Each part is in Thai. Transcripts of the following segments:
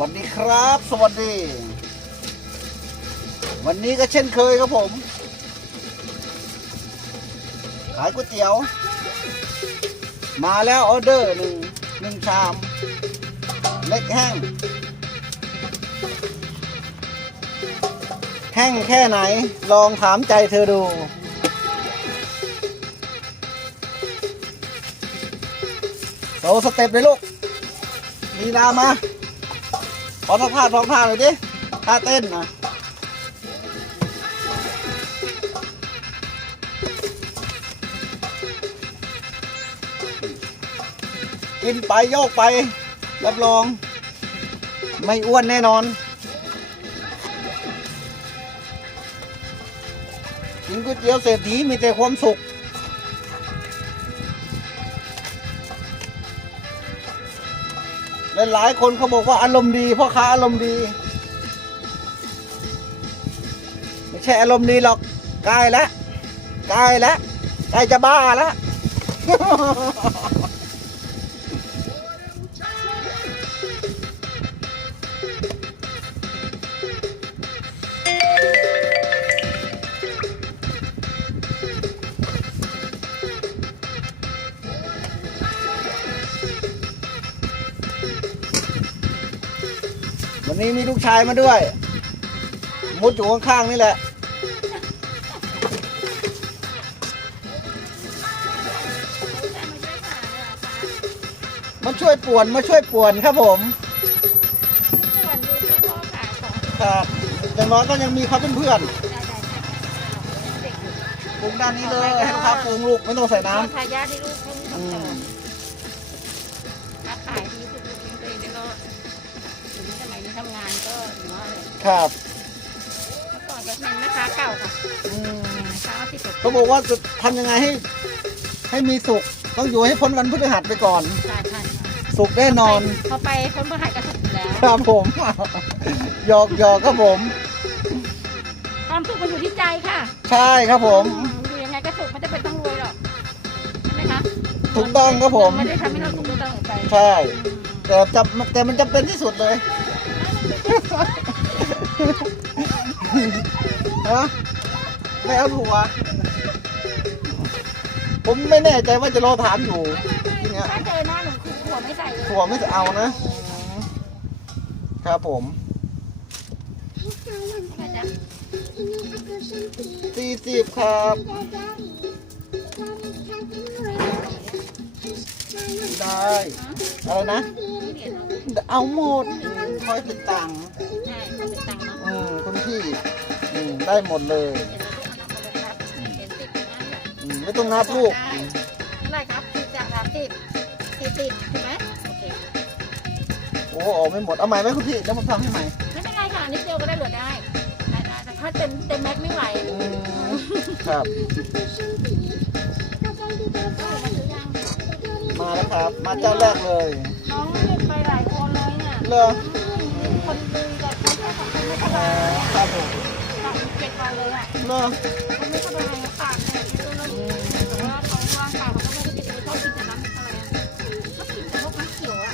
วัสดีครับ สวัสดี วันนี้ก็เช่นเคยครับผม ขายก๋วยเตี๋ยว มาแล้วออเดอร์หนึ่งหนึ่งชาม เล็กแห้ง แห้งแค่ไหน ลองถามใจเธอดูโตสเต็ปเลยลูกลีลามา ขอสักท่าสองท่าหน่อยดิท่าเต้นนะกินไปโยกไป รับรอง ไม่อ้วนแน่นอน กินก๋วยเตี๋ยวเศรษฐีมีแต่ความสุข หลายคนเขาบอกว่าอารมณ์ดีพ่อค้าอารมณ์ดี ไม่ใช่อารมณ์ดีหรอกกายแล้วกายแล้วกายจะบ้าแล้ว วันนี้มีลูกชายมาด้วย มุดอยู่ข้างๆนี่แหละ มาช่วยป่วนมาช่วยป่วนครับผมส่วนดูแค่พ่อขายของครับอย่างน้อยก็ยังมีเขาเป็นเพื่อนได้ได้เด็กปรุงด้านนี้เลยให้ลูกค้าปรุงลูกไม่ต้องใส่น้น้ำทายาทที่ลูกเพิ่งำอืทำต่อม ทำงานก็ถือว่าเลยครับเมื่อก่อนก็เป็นแม่ค้าเก่าค่ะอืมแม่ค้าที่ตกเขาบอกว่าจะทำยังไงให้ ให้มีสุขต้องอยู่ให้พ้นวันพฤหัสไปก่อน ใช่ใช่สุขแน่นอน พอไปคนประหารกระสุนแล้ว ครับผมหยอกหยอกครับผม ความสุขมันอยู่ที่ใจค่ะใช่ครับผม อยู่ยังไงก็สุขไม่ได้เป็นต้องรวยหรอกใช่ไหมคะถูกต้องครับผม ไม่ได้ทำให้เราสุขได้ตลอดไปใช่ แต่จำแต่มันจำเป็นที่สุดเลย ฮะไม่เอาผัวผมไม่แน่ใจว่าจะรอถามอยู่จริงๆอะถ้าเจอหน้าหนูคือหัวไม่ใส่เลยผัวไม่จะเอานะครับผมใช่ไหมจ๊ะสี่สิบครับได้อะไรนะเหรียญเอาเอาหมด คอยติดตังค์ใช่เป็นตังค์เนาะอืมคุณพี่อืมได้หมดเลยเห็นแล้วลูกเอามาเลยครับเห็นติดอยู่นั่นแหละอืมไม่ต้องนับลูกได้เท่าไหร่ครับสิบจากสามสิบสี่สิบใช่ไหมโอเค โอ้โหออกไม่หมดเอาใหม่ไหมคุณพี่แล้วผมทำให้ใหม่ไม่เป็นไรค่ะนิดเดียวก็ได้เหลือได้ได้ได้แต่ถ้าเต็มเต็มแม็กซ์ไม่ไหวอืมครับก็มาซื้อยังมาแล้วครับ มาเจ้าแรกเลยน้องเห็นไปหลายคนเลยเนี่ย เลอ คนดีกับคนแค่สองคนไม่สอ๋บาอยครับผมสามเจ็ดวันเลยอะเลอเขาไม่สบายปากแตกที่ต้นแต่ว่าเขาว่างเปล่าเขาก็ไม่ได้กินเขาชอบกินแต่น้ำอะไรอะเขากินแต่พวกน้ำเขียวอะ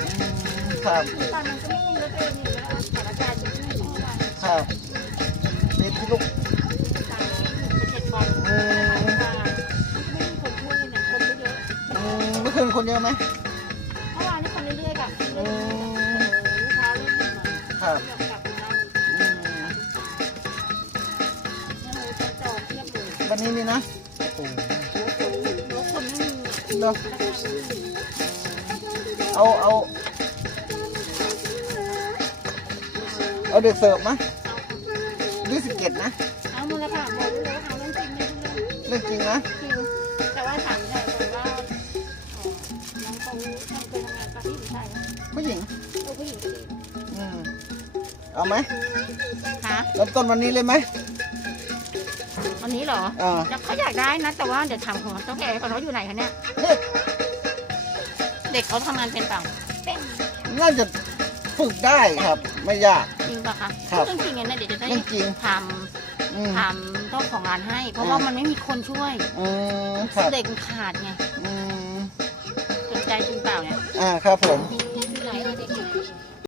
ครับตอนนั้นก็ไม่มีรถเดินอยู่แล้วสถานการณ์จะไม่มีอะไรครับนี่ที่ลูกตายเป็นเจ็ดวันอืมไม่มีคนช่วยเนี่ยคนไม่เยอะอืมเมื่อคืนคนเยอะไหมเมื่อวานนี่คนเรื่อยๆกับอืม ครับอยากกลับไปนั่งอืมจะจอดเทียบเลยวันนี้นี่นะโอ้โหรถคนไม่มีเลอเอาเอาเอาเด็กเสิร์ฟมะยี่สิบเจ็ดนะเอามาแล้วค่ะบอกเลยว่าเอาเรื่องจริงไม่เรื่องเรื่องจริงนะ จริงแต่ว่าถามได้เลยว่าน้องเขาทำเคยทำงานปาร์ตี้ผู้ชายนะผู้หญิง เอาไหมคะเริ่มต้นวันนี้เลยไหมวันนี้เหรออ่าเขาอยากได้นะ แต่ว่าเดี๋ยวถามของเจ้าแก่ก่อนว่าอยู่ไหนคะเนี่ยนี่เด็กเขาทำงานเป็นเปล่าเป็นน่าจะฝึกได้ครับ ไม่ยาก จริงป่ะคะครับ เรื่องจริงไงเนี่ยเดี๋ยวจะได้เรื่องจริงทอืมำทำเจ้าของงานให้ เพราะว่ามันไม่มีคนช่วยอืมครับเด็กมันขาดไงอืมสนใจจริงเปล่าเนี่ย อ่าครับผมอื